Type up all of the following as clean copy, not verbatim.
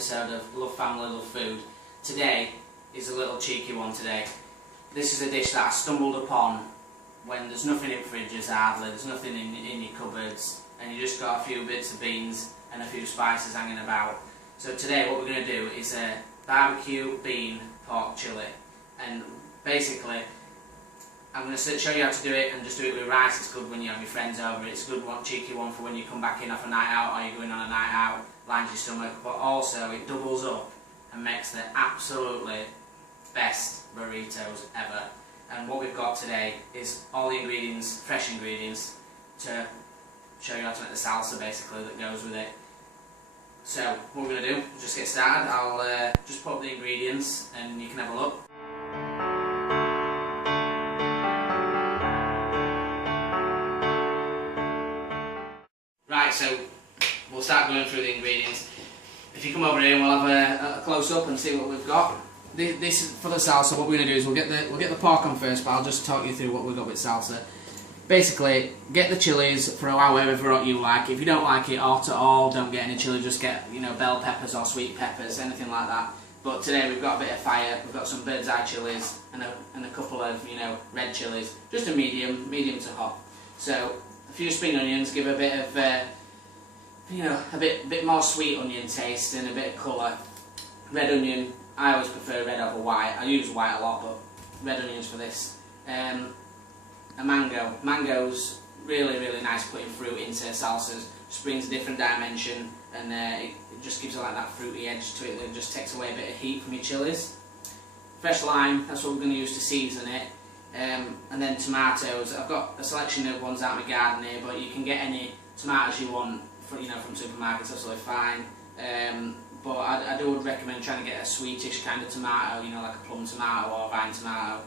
episode of Love Family, Love Food. Today is a little cheeky one today. This is a dish that I stumbled upon when there's nothing in fridges hardly, there's nothing in your cupboards, and you just got a few bits of beans and a few spices hanging about. So today what we're going to do is a barbecue bean pork chili, and basically I'm going to show you how to do it, and just do it with rice. It's good when you have your friends over. It's a good one, cheeky one for when you come back in off a night out, or you're going on a night out, lines your stomach, but also it doubles up and makes the absolutely best burritos ever. And what we've got today is all the ingredients, fresh ingredients, to show you how to make the salsa basically that goes with it. So what we're going to do, just get started. I'll just put up the ingredients and you can have a look. Right, so we'll start going through the ingredients. If you come over here, we'll have a close up and see what we've got. This is for the salsa. What we're going to do is we'll get the pork on first, but I'll just talk you through what we've got with salsa. Basically, get the chilies for however you like. If you don't like it hot at all, don't get any chili. Just get bell peppers or sweet peppers, anything like that. But today we've got a bit of fire. We've got some bird's eye chilies and a couple of red chilies, just a medium to hot. So a few spring onions, give a bit of a bit more sweet onion taste and a bit of colour. Red onion, I always prefer red over white. I use white a lot, but red onions for this. A mango. Mango's really nice putting fruit into salsas. Just brings a different dimension, and it just gives it like that fruity edge to it that just takes away a bit of heat from your chilies. Fresh lime, that's what we're going to use to season it. And then tomatoes. I've got a selection of ones out in my garden here, but you can get any tomatoes you want from supermarkets, absolutely fine. But I would recommend trying to get a sweetish kind of tomato, like a plum tomato or a vine tomato.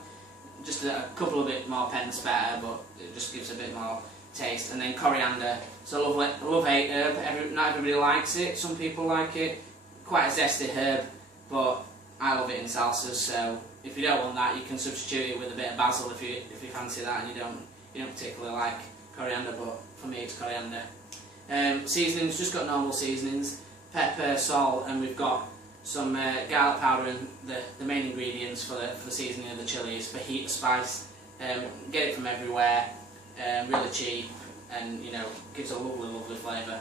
Just a couple of bit more pence better, but it just gives a bit more taste. And then coriander. It's a lovely herb. Not everybody likes it. Some people like it. Quite a zesty herb, but I love it in salsas. So if you don't want that, you can substitute it with a bit of basil if you fancy that, and you don't particularly like coriander. But for me, it's coriander. Seasonings, just got normal seasonings. Pepper, salt, and we've got some garlic powder, and the main ingredients for the seasoning of the chili is for heat, spice. Get it from everywhere, really cheap, and gives a lovely flavour.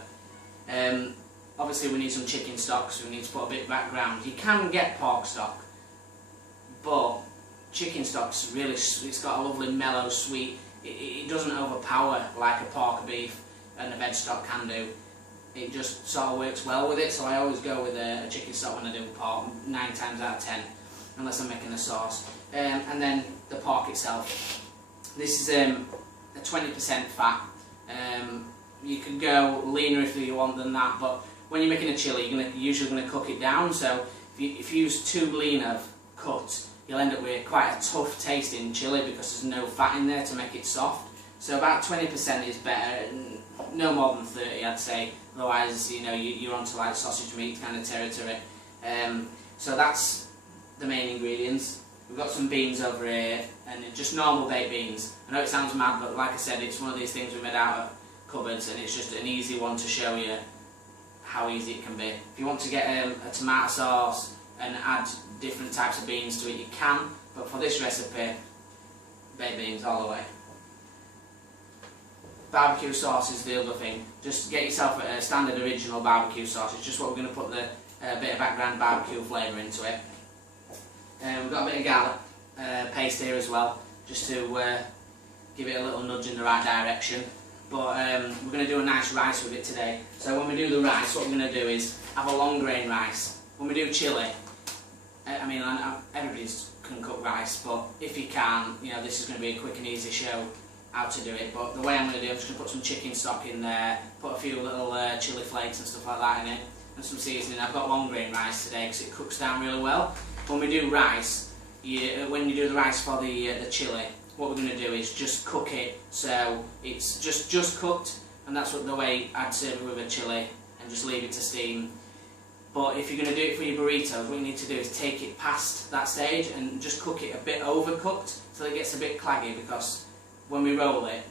Obviously we need some chicken stock, so we need to put a bit of background. You can get pork stock, but chicken stock's really, it's got a lovely mellow sweet. It doesn't overpower like a pork, beef and a veg stock can do. It just sort of works well with it, so I always go with a chicken stock when I do pork, 9 times out of 10, unless I'm making a sauce. And then the pork itself. This is a 20% fat. You can go leaner if you want than that, but when you're making a chili, you're usually going to cook it down. So if you use too lean of cut, you'll end up with quite a tough tasting chili because there's no fat in there to make it soft. So about 20% is better, no more than 30 I'd say, otherwise you're onto like sausage meat kind of territory. So that's the main ingredients. We've got some beans over here, and just normal baked beans. I know it sounds mad, but like I said, it's one of these things we made out of cupboards, and it's just an easy one to show you how easy it can be. If you want to get a tomato sauce and add different types of beans to it, you can, but for this recipe, baked beans all the way. Barbecue sauce is the other thing. Just get yourself a standard original barbecue sauce. It's just what we're going to put the bit of background barbecue flavour into it. We've got a bit of garlic paste here as well, just to give it a little nudge in the right direction. But we're going to do a nice rice with it today. So when we do the rice, what we're going to do is have a long grain rice. When we do chili, I mean, everybody can cook rice, but if you can, this is going to be a quick and easy show how to do it. But the way I'm going to do it, I'm just going to put some chicken stock in there, put a few little chili flakes and stuff like that in it, and some seasoning. I've got long grain rice today because it cooks down really well. When we do rice, when you do the rice for the chili, what we're going to do is just cook it so it's just cooked, and that's the way I'd serve it with a chili, and just leave it to steam. But if you're going to do it for your burritos, what you need to do is take it past that stage and just cook it a bit overcooked till it gets a bit claggy, because when we roll it,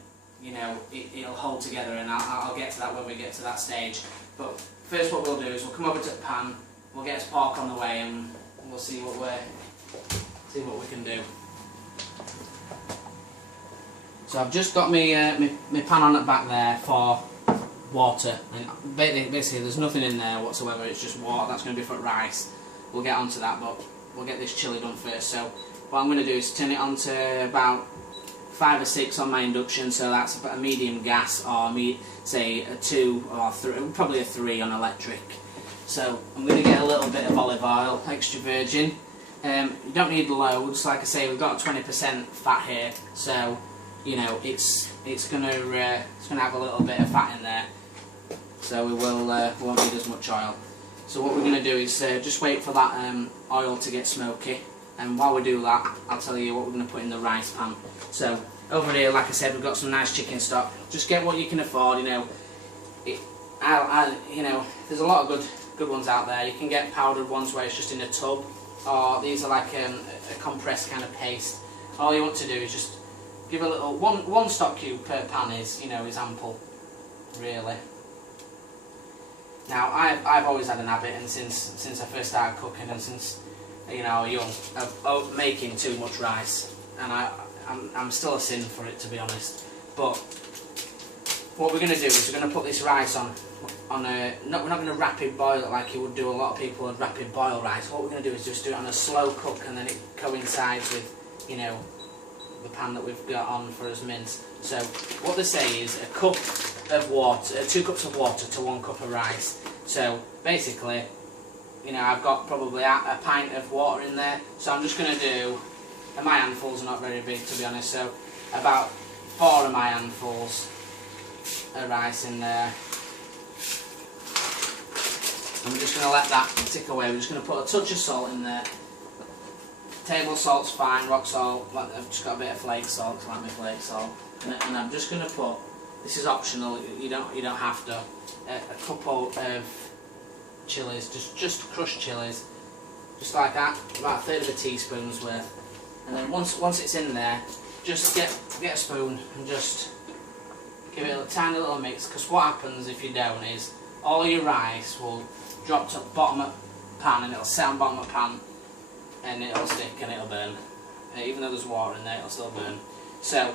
it'll hold together, and I'll get to that when we get to that stage. But first what we'll do is we'll come over to the pan, we'll get his pork on the way, and we'll see what we can do. So I've just got my pan on at back there for water, and basically there's nothing in there whatsoever, it's just water. That's going to be for rice. We'll get onto that, but we'll get this chilli done first. So what I'm going to do is turn it on to about 5 or 6 on my induction, so that's about a medium gas, or say a 2 or 3, probably a 3 on electric. So I'm going to get a little bit of olive oil, extra virgin. You don't need loads. Like I say, we've got 20% fat here, so you know it's going to have a little bit of fat in there. So we won't need as much oil. So what we're going to do is just wait for that oil to get smoky, and while we do that, I'll tell you what we're going to put in the rice pan. So over here, like I said, we've got some nice chicken stock. Just get what you can afford. You know, you know, there's a lot of good ones out there. You can get powdered ones where it's just in a tub, or these are like a compressed kind of paste. All you want to do is just give a little one stock cube per pan is ample, really. Now I've always had an habit, and since I first started cooking, and since I was young, of making too much rice, and I'm still a sin for it, to be honest. But what we're going to do is we're going to put this rice on a, we're not going to rapid boil it like you would do. A lot of people would rapid boil rice. What we're going to do is just do it on a slow cook, and then it coincides with the pan that we've got on for us mince. So what they say is a cup of water, 2 cups of water to 1 cup of rice. So basically, I've got probably a pint of water in there. So I'm just going to do, and my handfuls are not very big, to be honest, so about 4 of my handfuls of rice in there. And we're just going to let that tick away. We're just going to put a touch of salt in there. Table salt's fine, rock salt. I've just got a bit of flake salt, because I like my flake salt. And I'm just going to put, this is optional, you don't have to, a couple of chilies, just crushed chilies, just like that, about 1/3 of a teaspoon's worth. And then once it's in there, just get a spoon and just give it a tiny little mix, because what happens if you don't is all your rice will drop to the bottom of the pan, and it'll sit on the bottom of the pan, and it'll stick and it'll burn. Even though there's water in there, it'll still burn. So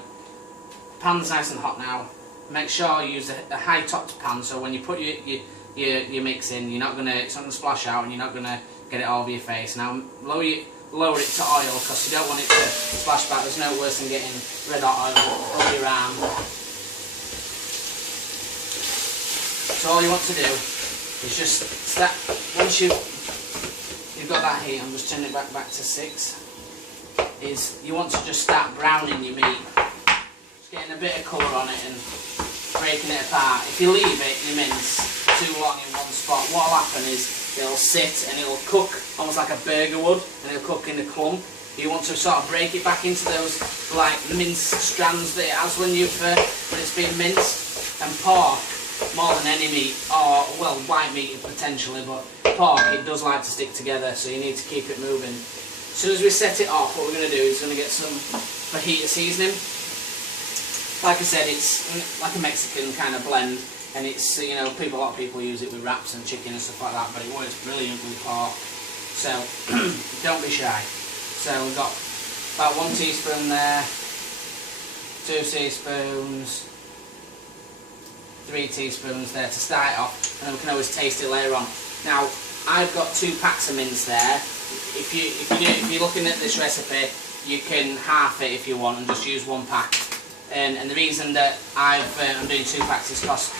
pan's nice and hot now. Make sure you use a high topped pan, so when you put your mix in, it's not gonna splash out, and you're not gonna get it all over your face. Now lower it to oil, because you don't want it to splash back. There's no worse than getting red hot oil over your arm. So all you want to do is just start, once you've got that heat, I'm just turning it back to 6, is you want to just start browning your meat. Just getting a bit of colour on it and breaking it apart. If you leave it, your mince, too long in one spot, what will happen is it'll sit and it'll cook almost like a burger would, and it'll cook in a clump. You want to sort of break it back into those like mince strands that it has when it's been minced. And pork, more than any meat, or well, white meat potentially, but pork, it does like to stick together, so you need to keep it moving. As soon as we set it off, what we're going to do is going to get some fajita seasoning. Like I said, it's like a Mexican kind of blend, and it's a lot of people use it with wraps and chicken and stuff like that, but it works brilliant with pork. So don't be shy. So we've got about 1 teaspoon there, 2 teaspoons, 3 teaspoons there to start it off, and then we can always taste it later on. Now I've got 2 packs of mince there. If you're looking at this recipe, you can half it if you want and just use 1 pack. And the reason that I'm doing 2 packs is because,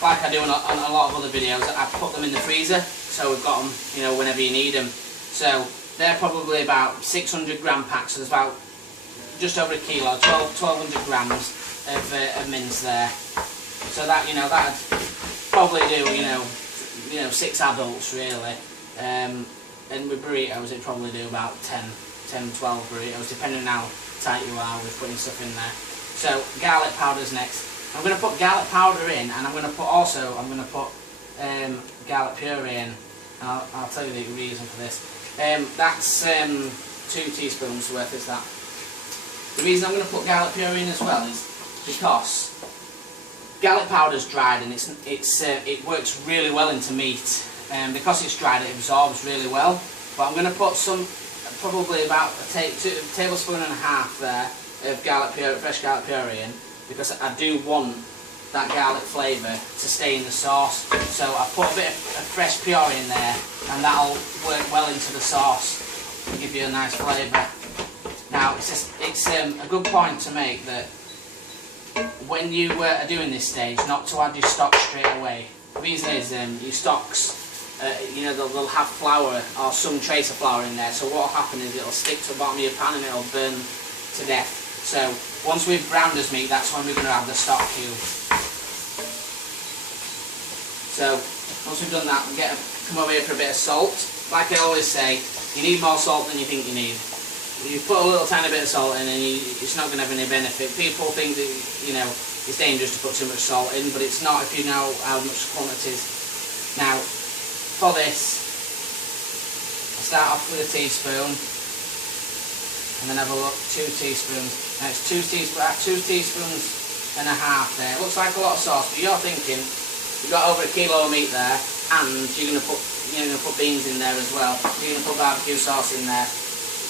like I do on a lot of other videos, I put them in the freezer, so we've got them, whenever you need them. So they're probably about 600 gram packs, so there's about just over a kilo, 1200 grams of mince there. So that that'd probably do 6 adults really. And with burritos, it'd probably do about 10, 12 burritos, depending on how tight you are with putting stuff in there. So garlic powder's next. I'm going to put garlic powder in, and I'm going to put garlic puree in. And I'll tell you the reason for this. That's 2 teaspoons worth, is that. The reason I'm going to put garlic puree in as well is because garlic powder's dried, and it works really well into meat. because it's dried, it absorbs really well. But I'm going to put some, probably about a tablespoon and a half there of garlic puree, fresh garlic puree in, because I do want that garlic flavour to stay in the sauce. So I put a bit of fresh puree in there, and that'll work well into the sauce and give you a nice flavour. Now it's a good point to make that when you are doing this stage, not to add your stock straight away. The reason is your stocks, you know, they'll have flour or some trace of flour in there, so what will happen is it'll stick to the bottom of your pan and it'll burn to death. So once we've browned this meat, that's when we're going to add the stock cube. So once we've done that, come over here for a bit of salt. Like I always say, you need more salt than you think you need. You put a little tiny bit of salt in and it's not going to have any benefit. People think that, you know, it's dangerous to put too much salt in, but it's not if you know how much quantities. Now, for this, I'll start off with a teaspoon, and then have a look, 2 teaspoons. Now it's 2 teaspoons and a half there. It looks like a lot of sauce, but you're thinking, you've got over 1 kilo of meat there, and you're going to put beans in there as well. You're going to put barbecue sauce in there.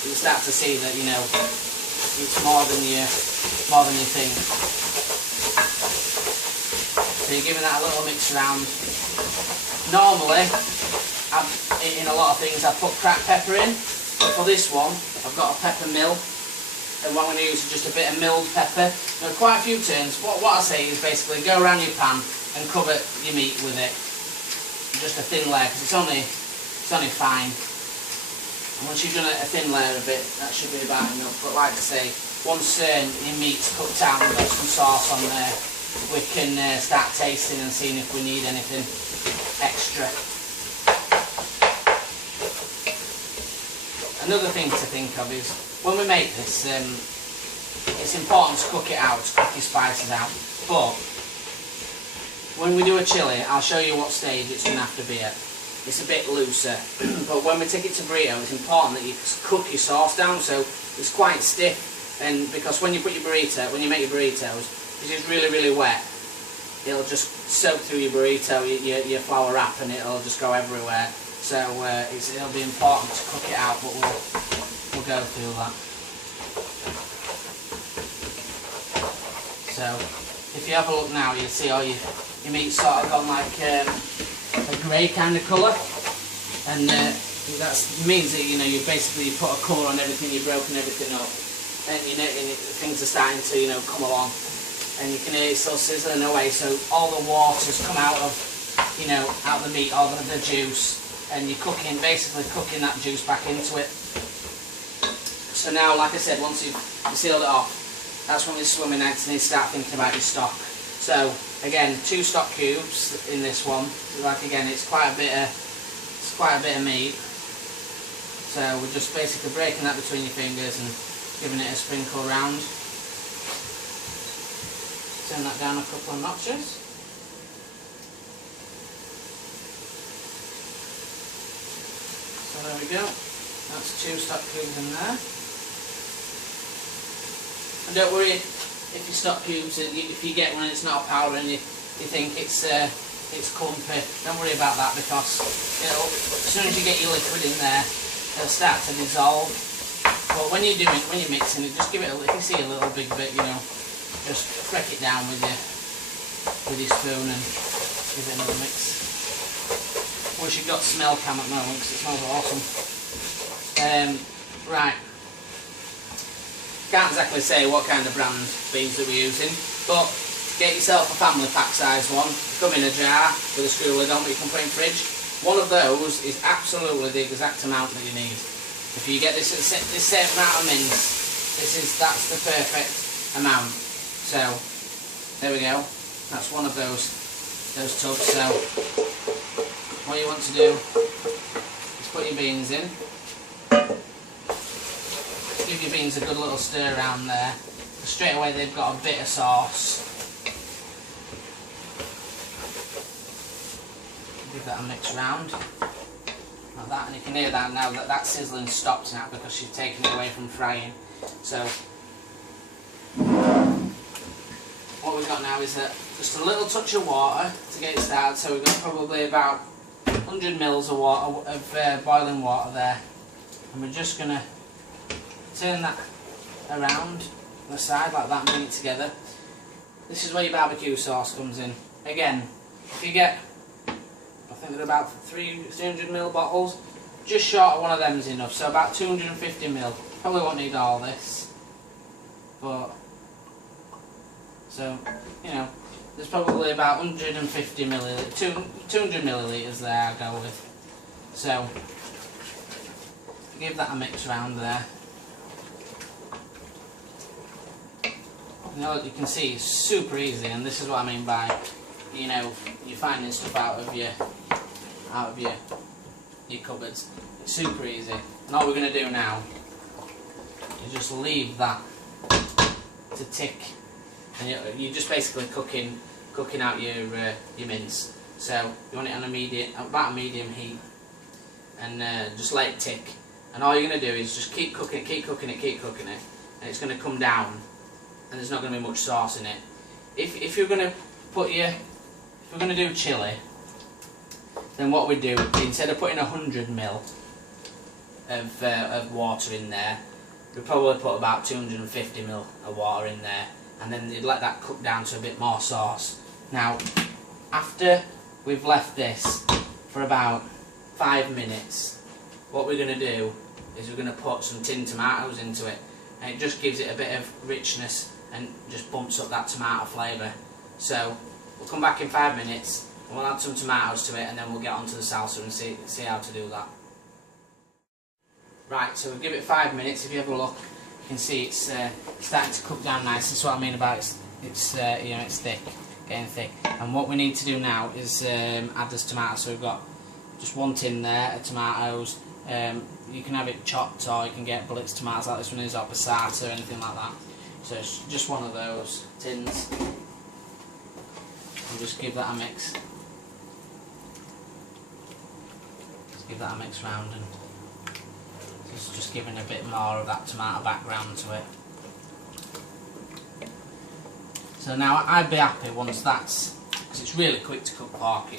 You start to see that, you know, it's more than you think. So you're giving that a little mix around. Normally, in a lot of things I put cracked pepper in, but for this one I've got a pepper mill, and what I'm going to use is just a bit of milled pepper. Now quite a few turns. What I say is basically go around your pan and cover your meat with it, just a thin layer, because it's only fine. And once you've done a thin layer of it, that should be about enough. But like I say, once your meat's cooked out and got some sauce on there, we can start tasting and seeing if we need anything extra. Another thing to think of is, when we make this, it's important to cook it out, to cook your spices out. But when we do a chili, I'll show you what stage it's going to have to be at. It's a bit looser, but when we take it to burrito, it's important that you cook your sauce down so it's quite stiff. And because when you put your burrito, when you make your burritos, if it's really, really wet, it'll just soak through your burrito, your flour wrap, and it'll just go everywhere. So it'll be important to cook it out, but we'll go through that. So if you have a look now, you'll see all your meat's sort of gone like a grey kind of colour, and that means that, you know, you basically put a colour on everything, you've broken everything up, and you know, things are starting to, you know, come along, and you can hear it still sizzling away. So all the water's come out of, you know, out of the meat, all the juice, and you're basically cooking that juice back into it. So now, like I said, once you've sealed it off, that's when you're swimming next, and you start thinking about your stock. So again, 2 stock cubes in this one. Like again, it's quite a bit of meat. So we're just basically breaking that between your fingers and giving it a sprinkle around. Turn that down a couple of notches. So there we go. That's 2 stock cubes in there. And don't worry if your stock cubes, if you get one and it's not a powder and you think it's clumpy, don't worry about that, because as soon as you get your liquid in there, it'll start to dissolve. But when you're mixing it, just give it if you see a little big bit, you know, just crack it down with your spoon and give it another mix. Wish you've got smell cam at the moment, because it smells awesome. Right. Can't exactly say what kind of brand beans that we're using, but get yourself a family pack size one. Come in a jar with a screw lid on, but you can put in the fridge. One of those is absolutely the exact amount that you need. If you get this same amount of mince, that's the perfect amount. So there we go. That's one of those tubs. So what you want to do is put your beans in. Give your beans a good little stir around there. Straight away they've got a bit of sauce. Give that a mix round. Like that, and you can hear that now that sizzling stopped now because you've taken it away from frying. So what we've got now is just a little touch of water to get it started. So we've got probably about 100 mils of water, of boiling water there, and we're just going to turn that around the side like that and bring it together. This is where your barbecue sauce comes in. Again, if you get, I think they're about 300ml bottles, just short of one of them is enough, so about 250ml. Probably won't need all this, but, so, you know, there's probably about 150 millilitres, 200 millilitres there I'll go with. So, give that a mix around there. You can see it's super easy, and this is what I mean by, you know, you're finding stuff out of your cupboards. It's super easy. And all we're going to do now is just leave that to tick, and you're just basically cooking out your mince. So you want it on about a medium heat, and just let it tick. And all you're going to do is just keep cooking it, and it's going to come down. And there's not going to be much sauce in it. If you're going to if we're going to do chilli, then what we do, instead of putting 100ml of water in there, we probably put about 250ml of water in there, and then you'd let that cook down to a bit more sauce. Now, after we've left this for about 5 minutes, what we're going to do is we're going to put some tinned tomatoes into it, and it just gives it a bit of richness and just bumps up that tomato flavour. So we'll come back in 5 minutes and we'll add some tomatoes to it, and then we'll get onto the salsa and see how to do that. Right, so we'll give it 5 minutes. If you have a look, you can see it's starting to cook down nice. That's what I mean about it's you know, it's thick, getting thick. And what we need to do now is add this tomato. So we've got just one tin there of tomatoes. You can have it chopped, or you can get bullets tomatoes like this one is, or passata or anything like that. So it's just one of those tins, and just give that a mix. Just give that a mix round, and just giving a bit more of that tomato background to it. So now I'd be happy once that's, because it's really quick to cook pork.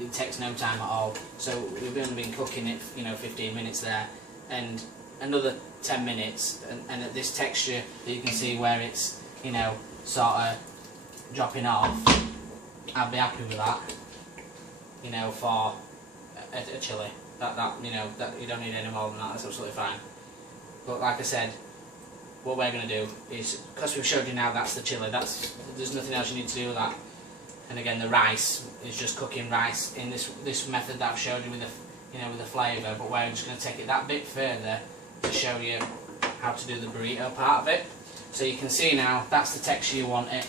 It takes no time at all. So we've only been cooking it, 15 minutes there, and another 10 minutes, and at this texture that you can see where it's, sort of dropping off, I'd be happy with that, for a chilli. That you don't need any more than that. That's absolutely fine. But like I said, what we're going to do is, because we've showed you now that's the chilli, there's nothing else you need to do with that. And again, the rice is just cooking rice in this method that I've showed you with the flavour. But we're just going to take it that bit further to show you how to do the burrito part of it. So you can see now that's the texture you want it.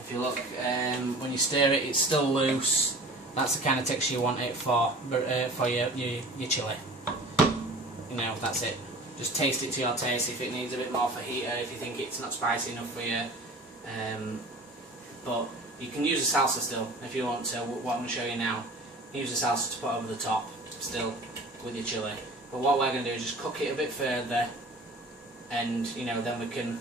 If you look, when you stir it, it's still loose. That's the kind of texture you want it for your chilli. That's it. Just taste it to your taste. If it needs a bit more fajita, if you think it's not spicy enough for you. But you can use a salsa still if you want to. What I'm going to show you now, use the salsa to put over the top still with your chilli. But what we're going to do is just cook it a bit further, and then we can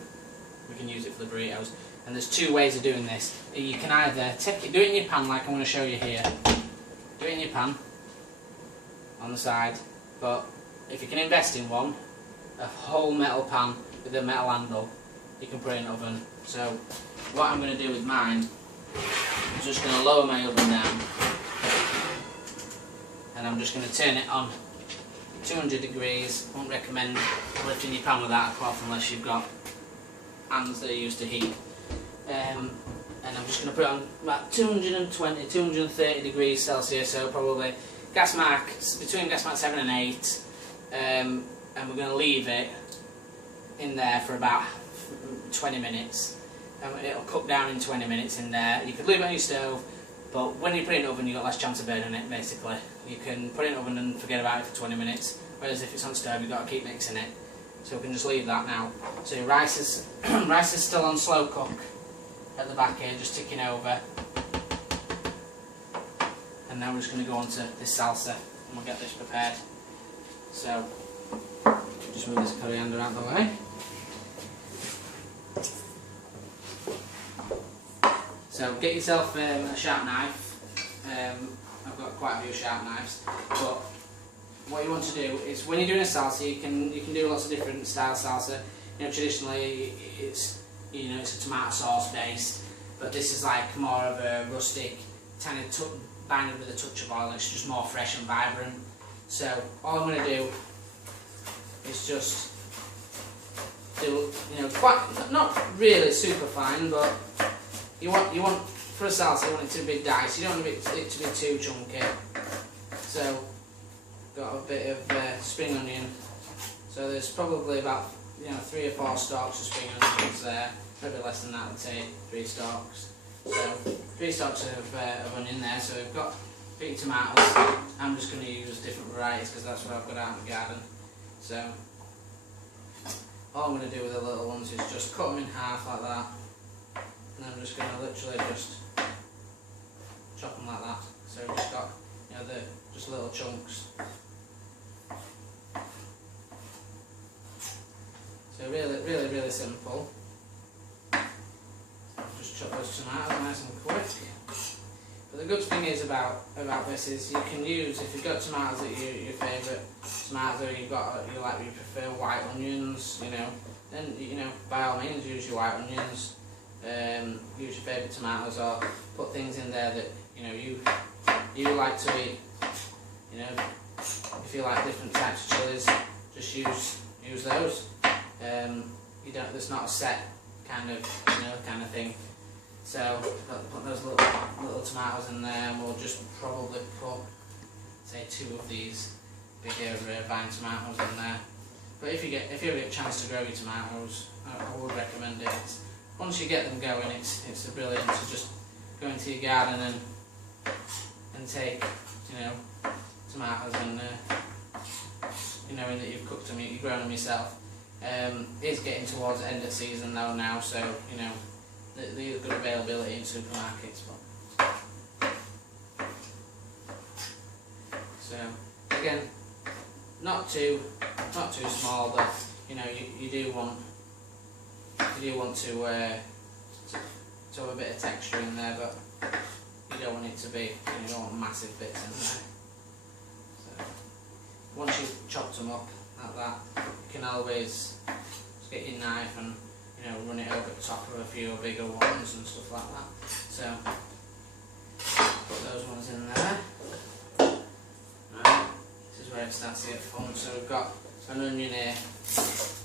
use it for the burritos. And there's two ways of doing this. You can either do it in your pan like I'm going to show you here. Do it in your pan on the side. But if you can invest in one, a whole metal pan with a metal handle, you can put it in the oven. So what I'm going to do with mine is just going to lower my oven down, and I'm just going to turn it on 200 degrees. Won't recommend lifting your pan without a cloth unless you've got hands that are used to heat. And I'm just going to put it on about 220, 230 degrees Celsius, so probably between gas mark 7 and 8, and we're going to leave it in there for about 20 minutes. It'll cook down in 20 minutes in there. You could leave it on your stove, but when you put it in the oven, you've got less chance of burning it, basically. You can put it in the oven and forget about it for 20 minutes, whereas if it's on stove, you've got to keep mixing it. So we can just leave that now. So your rice is still on slow cook at the back here, just ticking over. And now we're just going to go on to this salsa, and we'll get this prepared. So, just move this coriander out of the way. So get yourself a sharp knife. quite a few sharp knives. But what you want to do is, when you're doing a salsa, you can do lots of different style salsa. You know, traditionally it's it's a tomato sauce based, but this is like more of a rustic, tiny binded with a touch of oil, and it's just more fresh and vibrant. So all I'm going to do is just do, quite, not really super fine, but you want for a salsa, you want it to be diced. You don't want it to be too chunky. So got a bit of spring onion. So there's probably about 3 or 4 stalks of spring onions there. Maybe less than that, I'd say 3 stalks. So 3 stalks of onion there. So we've got 3 tomatoes. I'm just going to use different varieties because that's what I've got out in the garden. So all I'm going to do with the little ones is just cut them in half like that, and I'm just going to literally just chop them like that. So we've just got just little chunks. So really simple. Just chop those tomatoes nice and quick. But the good thing is about this is you can use, if you've got tomatoes that your favourite tomatoes, or you prefer white onions, then by all means use your white onions. Use your favourite tomatoes, or put things in there that you like to eat. If you like different types of chilies, just use those. There's not a set kind of thing. So put those little tomatoes in there, and we'll just probably put, say, 2 of these bigger vine tomatoes in there. But if you ever get a chance to grow your tomatoes, I would recommend it. Once you get them going, it's brilliant to just go into your garden and take tomatoes and knowing that you've cooked them, you've grown them yourself. It's getting towards the end of season though now, so there's good availability in supermarkets. So again, not too small, but you do want to have a bit of texture in there, but you don't want it to be, you don't want massive bits in there. So once you've chopped them up like that, you can always just get your knife and run it over the top of a few bigger ones and stuff like that. So put those ones in there. Right, this is where it starts to get fun. So we've got an onion here,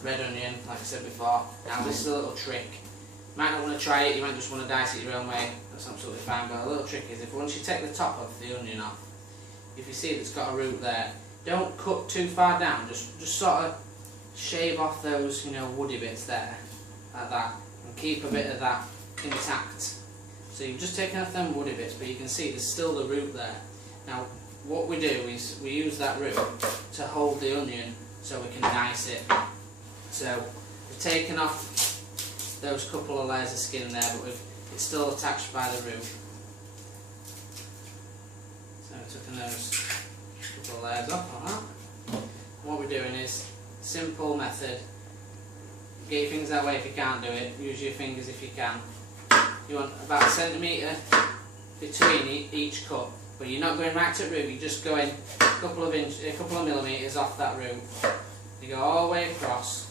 red onion, like I said before. Now this is a little trick. You might not want to try it, you might just want to dice it your own way. That's absolutely fine. But a little trick is, once you take the top of the onion off, if you see it's got a root there, don't cut too far down. Just sort of shave off those woody bits there, like that, and keep a bit of that intact. So you've just taken off them woody bits, but you can see there's still the root there. Now what we do is we use that root to hold the onion so we can dice it. So we've taken off those couple of layers of skin there, but it's still attached by the root. So we've taken those couple of layers off like that. And what we're doing is simple method. Get your fingers that way if you can't do it. Use your fingers if you can. You want about 1 centimetre between each cut, but you're not going right to the root. You're just going a couple of millimetres off that root. You go all the way across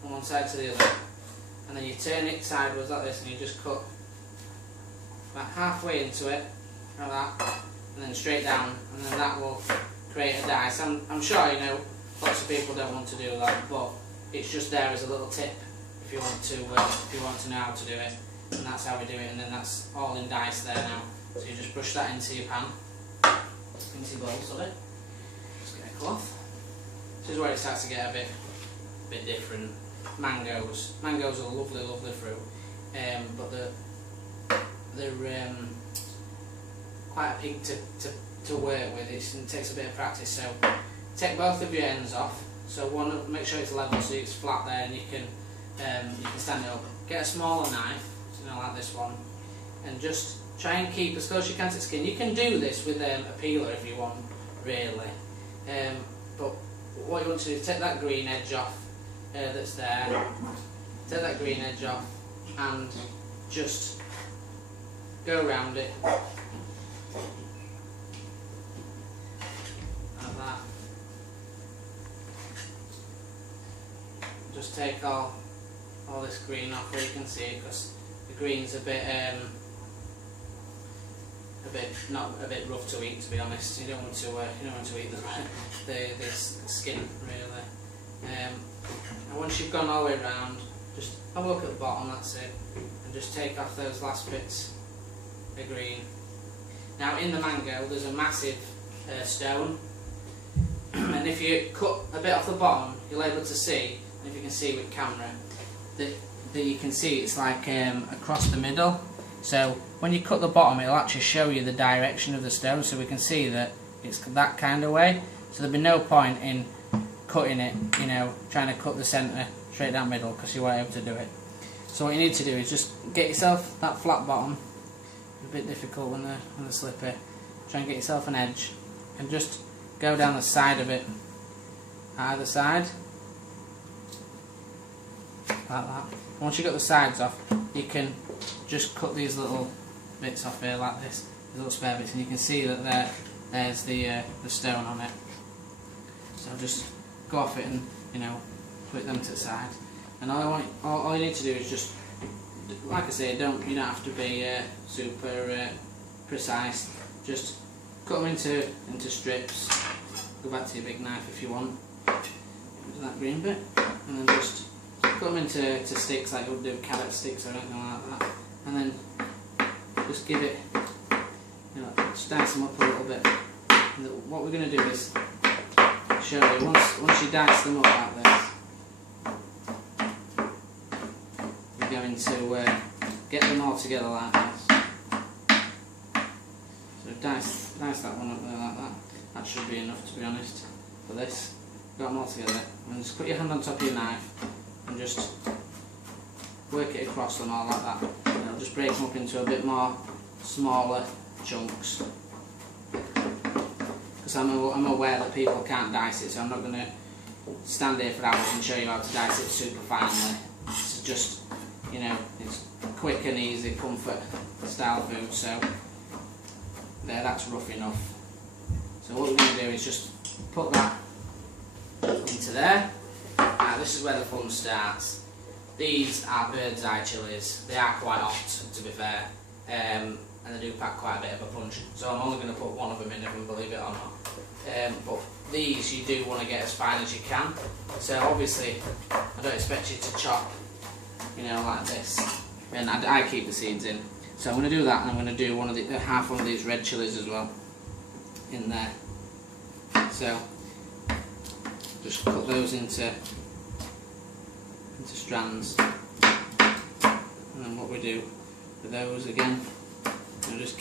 from one side to the other, and then you turn it sideways like this, and you just cut about halfway into it, like that, and then straight down, and then that will create a dice. I'm sure lots of people don't want to do that, but it's just there as a little tip if you want to know how to do it. And that's how we do it, and then that's all in dice there now. So you just brush that into your pan, into your bowl, sorry. Just get a cloth. This is where it starts to get a bit different. Mangoes are lovely fruit, but they're quite a pig to work with. It takes a bit of practice. So take both of your ends off. So make sure it's level, so it's flat there, and you can stand it up. Get a smaller knife, like this one, and just try and keep as close as you can to the skin. You can do this with a peeler if you want, really. But what you want to do is take that green edge off that's there. Take that green edge off and just go around it just take all this green off where you can see it, because the green's a bit rough to eat, to be honest. You don't want to eat the skin really. And once you've gone all the way around, just have a look at the bottom. That's it, and just take off those last bits of green. Now in the mango, there's a massive stone, and if you cut a bit off the bottom, you'll be able to see, and if you can see with camera, that you can see it's like across the middle. So when you cut the bottom, it'll actually show you the direction of the stone, so we can see that it's that kind of way. So there'll be no point in cutting it, you know, trying to cut the centre straight down the middle, because you won't be able to do it. So what you need to do is just get yourself that flat bottom. It's a bit difficult when they're slippery. Try and get yourself an edge, and just go down the side of it, either side, like that. Once you've got the sides off, you can just cut these little bits off here like this, these little spare bits, and you can see that there's the stone on it. So just go off it and, you know, put them to the side. And all you need to do is just, like I say, you don't have to be super precise. Just cut them into strips. Go back to your big knife if you want. Into that green bit, and then just cut them into sticks, like you would do carrot sticks or anything like that. And then just give it, you know, just dice them up a little bit. And what we're going to do is show you, once you dice them up like this, you're going to get them all together like this. So dice that one up there like that. That should be enough, to be honest, for this. Got them all together, and just put your hand on top of your knife and just work it across them all like that. And it'll just break them up into a bit more smaller chunks. Because I'm aware that people can't dice it, so I'm not going to stand here for hours and show you how to dice it super finely. This is just, you know, it's quick and easy comfort style food, so there, that's rough enough. So what we're going to do is just put that into there. Now this is where the fun starts. These are bird's eye chilies. They are quite hot, to be fair, and they do pack quite a bit of a punch. So I'm only going to put one of them in, if you believe it or not. But these you do want to get as fine as you can. So obviously I don't expect you to chop, you know, like this. And I keep the seeds in. So I'm going to do that, and I'm going to do half one of these red chilies as well in there. So just cut those into strands, and then what we do with those again, we'll just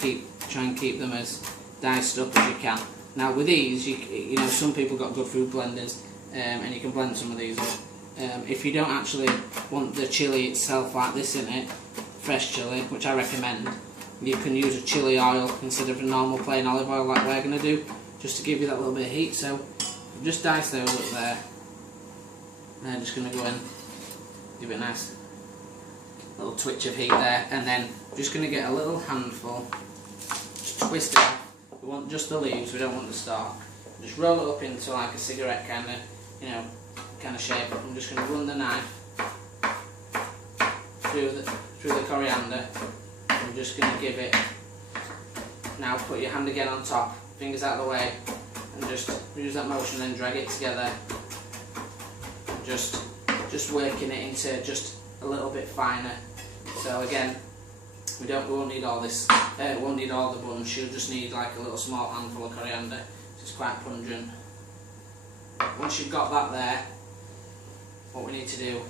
try and keep them as diced up as you can. Now with these, you know, some people got good food blenders, and you can blend some of these up. If you don't actually want the chilli itself like this in it, fresh chilli, which I recommend, you can use a chilli oil instead of a normal plain olive oil like we're going to do, just to give you that little bit of heat. So just dice those up there, and I'm just going to go in, give it a nice little twitch of heat there, and then just going to get a little handful, just twist it off. We want just the leaves, we don't want the stalk. Just roll it up into like a cigarette kind of, you know, kind of shape. I'm just going to run the knife through the coriander. I'm just going to give it, now put your hand again on top, fingers out of the way, and just use that motion and then drag it together. Just working it into just a little bit finer. So again, we won't need all this, won't need all the bunch. You'll just need like a little small handful of coriander. It's quite pungent. Once you've got that there, what we need to do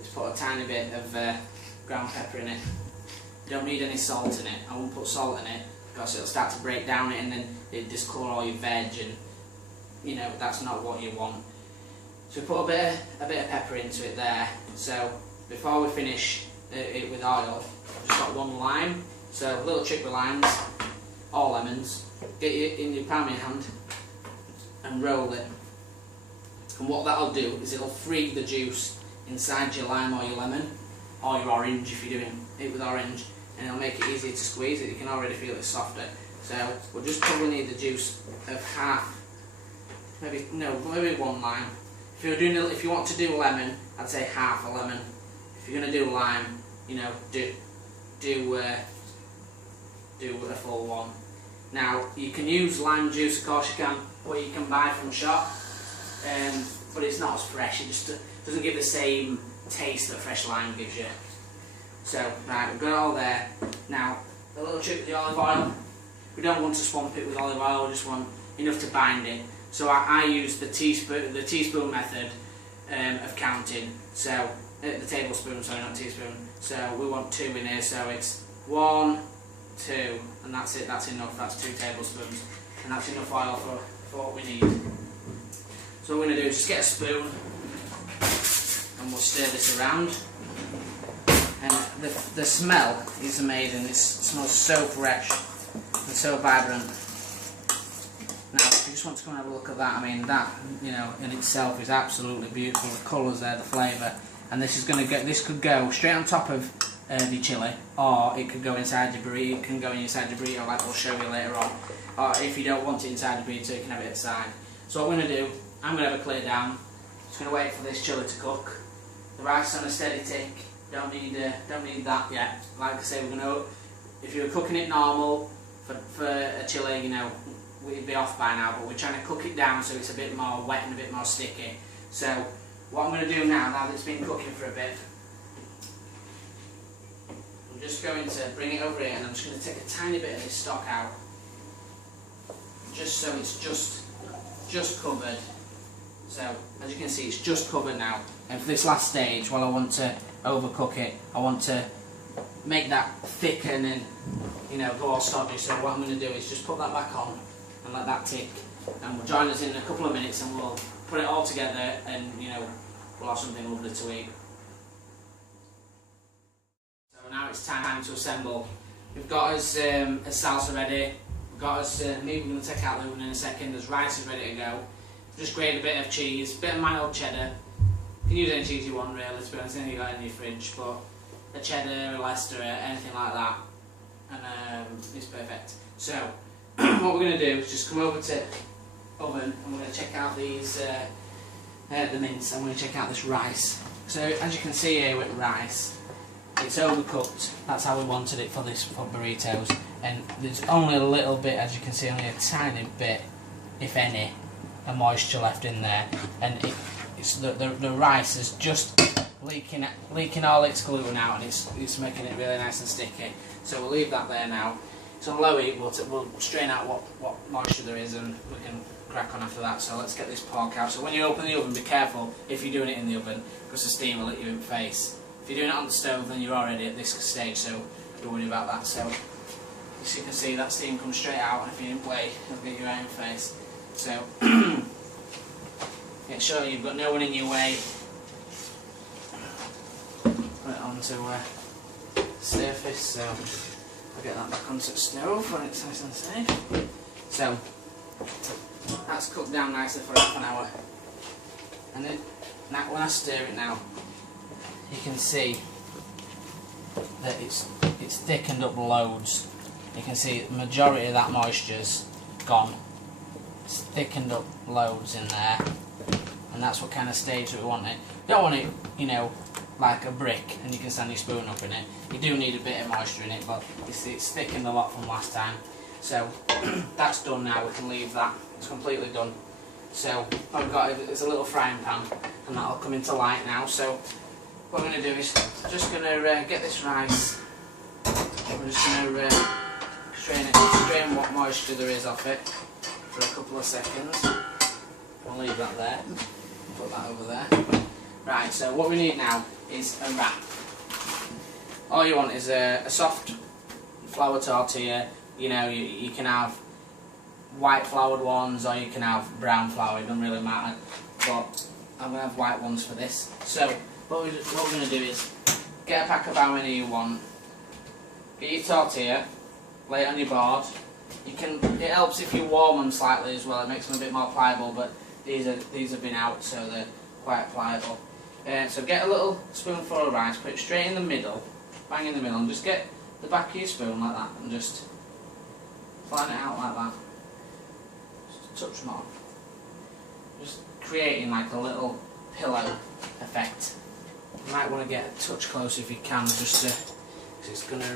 is put a tiny bit of ground pepper in it. You don't need any salt in it. I won't put salt in it because it'll start to break down it, and then it discolour all your veg, and you know that's not what you want. So we put a bit of pepper into it there. So before we finish it with oil, I've just got one lime. So a little trick with limes, or lemons, get it in your palm of your hand and roll it. And what that'll do is it'll free the juice inside your lime or your lemon, or your orange if you're doing it with orange, and it'll make it easier to squeeze it. You can already feel it softer. So we'll just probably need the juice of half, maybe one lime. If you want to do lemon, I'd say half a lemon. If you're gonna do lime, you know, do a full one. Now you can use lime juice, of course you can, what you can buy from shop, but it's not as fresh. It just doesn't give the same taste that fresh lime gives you. So right, we've got it all there. Now a little trick with the olive oil. We don't want to swamp it with olive oil. We just want enough to bind it. So I use the teaspoon method of counting. So the tablespoon, sorry, not teaspoon. So we want 2 in here. So it's 1, 2, and that's it. That's enough. That's 2 tablespoons, and that's enough oil for what we need. So what we're going to do is just get a spoon, and we'll stir this around. And the smell is amazing. It smells so fresh and so vibrant. Now, if you just want to come and have a look at that, I mean, that, you know, in itself is absolutely beautiful. The colours there, the flavour, and this could go straight on top of the chili, or it could go inside your burrito. It can go inside your burrito, like we'll show you later on. Or if you don't want it inside the burrito, you can have it outside. So what we're going to do, I'm going to have a clear down. Just going to wait for this chili to cook. The rice is on a steady tick. Don't need that yet. Like I say, if you were cooking it normal for a chili, you know, we'd be off by now, but we're trying to cook it down so it's a bit more wet and a bit more sticky. So what I'm going to do now that it's been cooking for a bit, I'm just going to bring it over here, and I'm just going to take a tiny bit of this stock out, just so it's just covered. So as you can see, it's just covered now. And for this last stage, while I want to overcook it, I want to make that thicken and, you know, go all stodgy. So what I'm going to do is just put that back on and let that tick, and we'll join us in a couple of minutes, and we'll put it all together, and, you know, we'll have something lovely to eat. So now it's time to assemble. We've got us a salsa ready. We've got us meat. We're going to take out the oven in a second. There's rice is ready to go. Just grate a bit of cheese, a bit of mild cheddar. You can use any cheese you want, really, to be honest, anything you got in your fridge, but a cheddar, a Leicester, anything like that, and it's perfect. So what we're going to do is just come over to oven, and we're going to check out these the mince, and we're going to check out this rice. So as you can see here with rice, it's overcooked. That's how we wanted it for burritos, and there's only a little bit, as you can see, only a tiny bit, if any, of moisture left in there, and the rice is just leaking all its gluten out, and it's making it really nice and sticky. So we'll leave that there now. So on low heat, we'll strain out what moisture there is, and we can crack on after that. So let's get this pork out. So when you open the oven, be careful if you're doing it in the oven, because the steam will hit you in the face. If you're doing it on the stove, then you're already at this stage, so don't worry about that. So as you can see, that steam comes straight out, and if you didn't wait, it'll get you right in the face. So make sure you've got no one in your way. Put it onto surface, so I'll get that back onto the stove when it's nice and safe. So that's cooked down nicely for half an hour, and then now when I stir it now, you can see that it's thickened up loads. You can see the majority of that moisture's gone. It's thickened up loads in there, and that's what kind of stage that we want it. You don't want it, you know, like a brick and you can stand your spoon up in it. You do need a bit of moisture in it, but it's thickened a lot from last time. So that's done now, we can leave that. It's completely done. So what we've got is a little frying pan, and that'll come into light now. So what I'm going to do is just going to get this rice. We're just going to strain what moisture there is off it for a couple of seconds. We'll leave that there. Put that over there. Right, so what we need now is a wrap. All you want is a soft flour tortilla. You know, you can have white floured ones, or you can have brown flour, it doesn't really matter. But I'm going to have white ones for this. So what we're going to do is get a pack of how many you want. Get your tortilla, lay it on your board. It helps if you warm them slightly as well, it makes them a bit more pliable, but these have been out, so they're quite pliable. So get a little spoonful of rice, put it straight in the middle, bang in the middle, and just get the back of your spoon like that, and just flatten it out like that. Just a touch more. Just creating like a little pillow effect. You might want to get a touch closer if you can, just to, because it's going to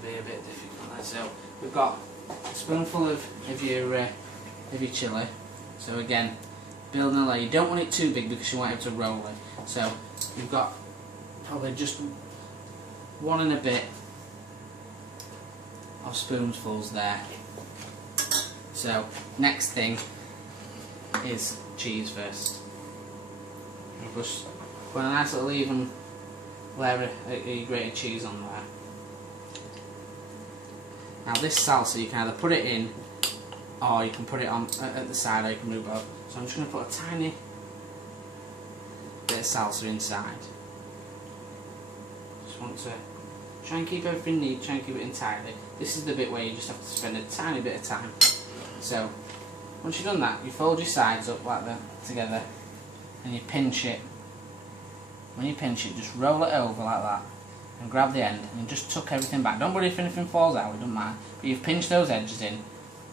be a bit difficult there. So we've got a spoonful of your chilli. So again, building a layer. You don't want it too big because you want it to roll it. So you've got probably just one and a bit of spoonfuls there. So next thing is cheese first. We'll just put a nice little even layer of your grated cheese on there. Now this salsa, you can either put it in, or you can put it on at the side, or you can move it up. So I'm just going to put a tiny bit of salsa inside. Just want to try and keep everything neat, try and keep it entirely. This is the bit where you just have to spend a tiny bit of time. So once you've done that, you fold your sides up like that together, and you pinch it. When you pinch it, just roll it over like that, and grab the end, and just tuck everything back. Don't worry if anything falls out, it doesn't matter. But you've pinched those edges in,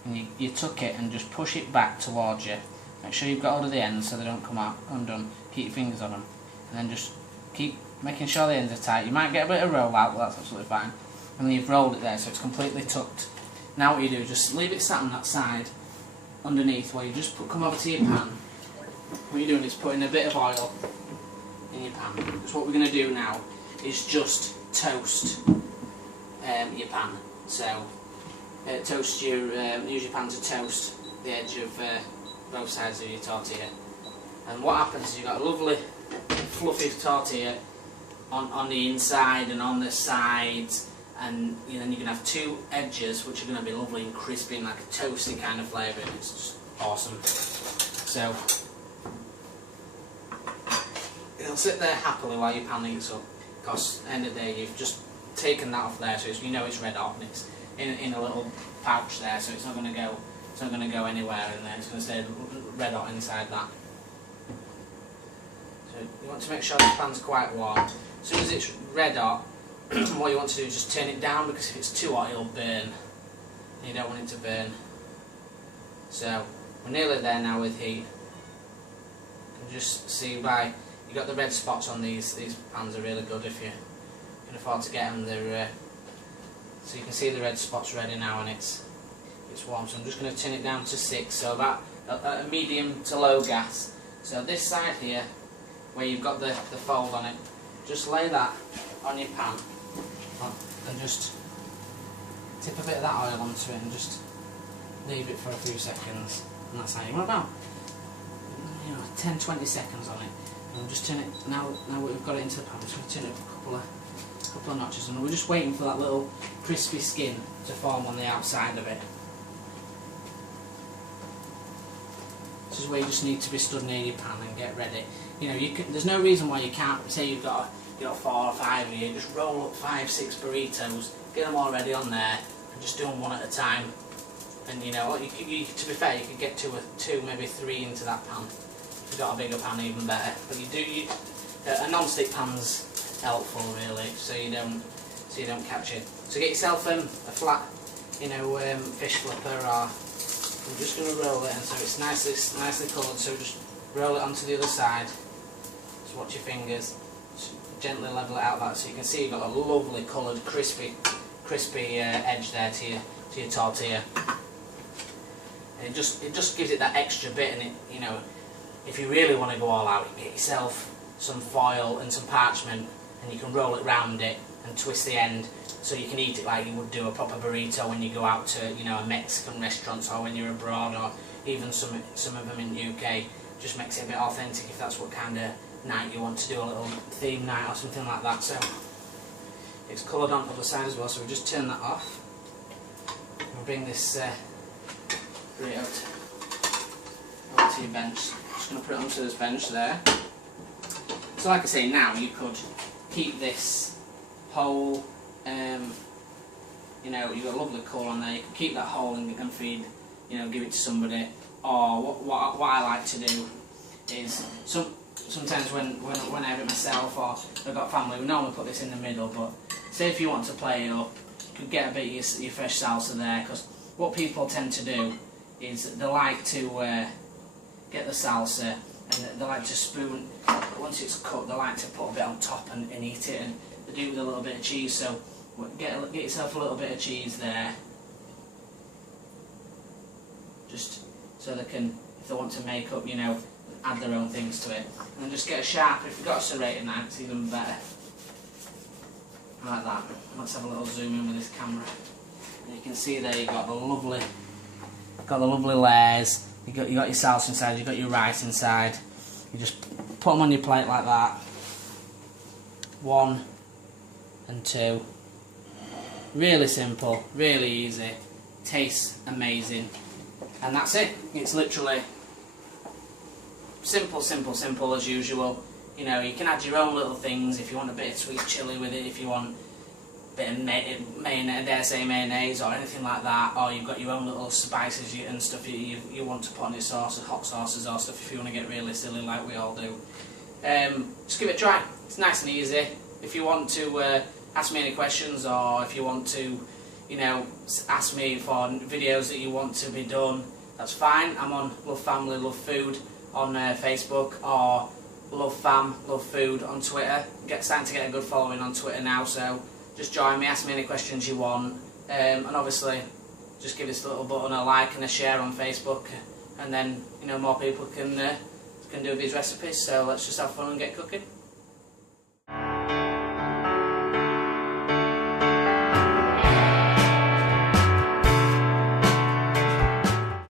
and you tuck it and just push it back towards you. Make sure you've got hold of the ends so they don't come out undone. Keep your fingers on them, and then just keep making sure the ends are tight. You might get a bit of roll out, but that's absolutely fine. And then you've rolled it there, so it's completely tucked. Now what you do is just leave it sat on that side underneath, where you just come over to your pan. What you're doing is putting a bit of oil in your pan. Because what we're going to do now is just toast your pan. So toast use your pan to toast the edge of both sides of your tortilla. And what happens is you've got a lovely fluffy tortilla on the inside and on the sides, and then you're going to have two edges which are going to be lovely and crispy and like a toasty kind of flavour, and it's just awesome. So it'll sit there happily while your pan heats up, because at the end of the day you've just taken that off there, so you know it's red hot, and it's in a little pouch there, so it's not going to go anywhere in there. It's going to stay red hot inside that. So you want to make sure the pan's quite warm. As soon as it's red hot, what you want to do is just turn it down, because if it's too hot it'll burn. You don't want it to burn. So we're nearly there now with heat. You can just see why you got the red spots on these pans are really good if you can afford to get them. They're so you can see the red spots ready now, and it's warm. So I'm just going to turn it down to 6, so about a medium to low gas. So this side here, where you've got the fold on it, just lay that on your pan and just tip a bit of that oil onto it and just leave it for a few seconds, and that's how you want about 10-20 seconds on it. And we'll just turn it now we've got it into the pan. We're just going to turn it up a couple of notches, and we're just waiting for that little crispy skin to form on the outside of it. This is where you just need to be stood near your pan and get ready. There's no reason why you can't. Say you've got 4 or 5 of you, just roll up 5-6 burritos, get them all ready on there, and just do them one at a time. And to be fair, you could get 2, maybe 3 into that pan. If you've got a bigger pan, even better. But a non-stick pan's helpful really, so you don't catch it. So get yourself a flat, fish flipper, or I'm just going to roll it, and so it's nicely coloured. So just roll it onto the other side. Just watch your fingers. Just gently level it out, so you can see you've got a lovely coloured, crispy edge there to your tortilla. And it just gives it that extra bit, and if you really want to go all out, you can get yourself some foil and some parchment, and you can roll it round it and twist the end, so you can eat it like you would do a proper burrito when you go out to a Mexican restaurant, or when you're abroad, or even some of them in the UK. Just makes it a bit authentic if that's what kind of night you want to do, a little theme night or something like that. So it's coloured on the other side as well, so we just turn that off. We'll bring this burrito over to your bench. Just going to put it onto this bench there. So like I say, now you could keep this whole, you've got a lovely colour on there, you can keep that whole and feed, give it to somebody. Or what I like to do is, sometimes when I have it myself, or I've got family, we normally put this in the middle, but say if you want to play it up, you could get a bit of your fresh salsa there, because what people tend to do is they like to get the salsa, and they like to spoon, once it's cooked, they like to put a bit on top and eat it, and they do it with a little bit of cheese, so get yourself a little bit of cheese there, just so they can, if they want to make up, you know, add their own things to it. And then just get a sharp, if you've got a serrated knife, it's even better. Like that. Let's have a little zoom in with this camera. And you can see there you've got the lovely layers. You got your salsa inside, you've got your rice inside. You just put them on your plate like that. 1 and 2. Really simple, really easy. Tastes amazing. And that's it. It's literally simple, simple, simple as usual. You know, you can add your own little things if you want a bit of sweet chili with it, if you want a bit of mayonnaise or anything like that, or you've got your own little spices and stuff you want to put on your sauce, hot sauces or stuff if you want to get really silly like we all do. Just give it a try. It's nice and easy. If you want to ask me any questions, or if you want to, you know, ask me for videos that you want to be done, that's fine. I'm on Love Family Love Food on Facebook, or Love Fam Love Food on Twitter. Starting to get a good following on Twitter now, so just join me, ask me any questions you want, and obviously just give this little button a like and a share on Facebook, and then, you know, more people can do these recipes. So let's just have fun and get cooking.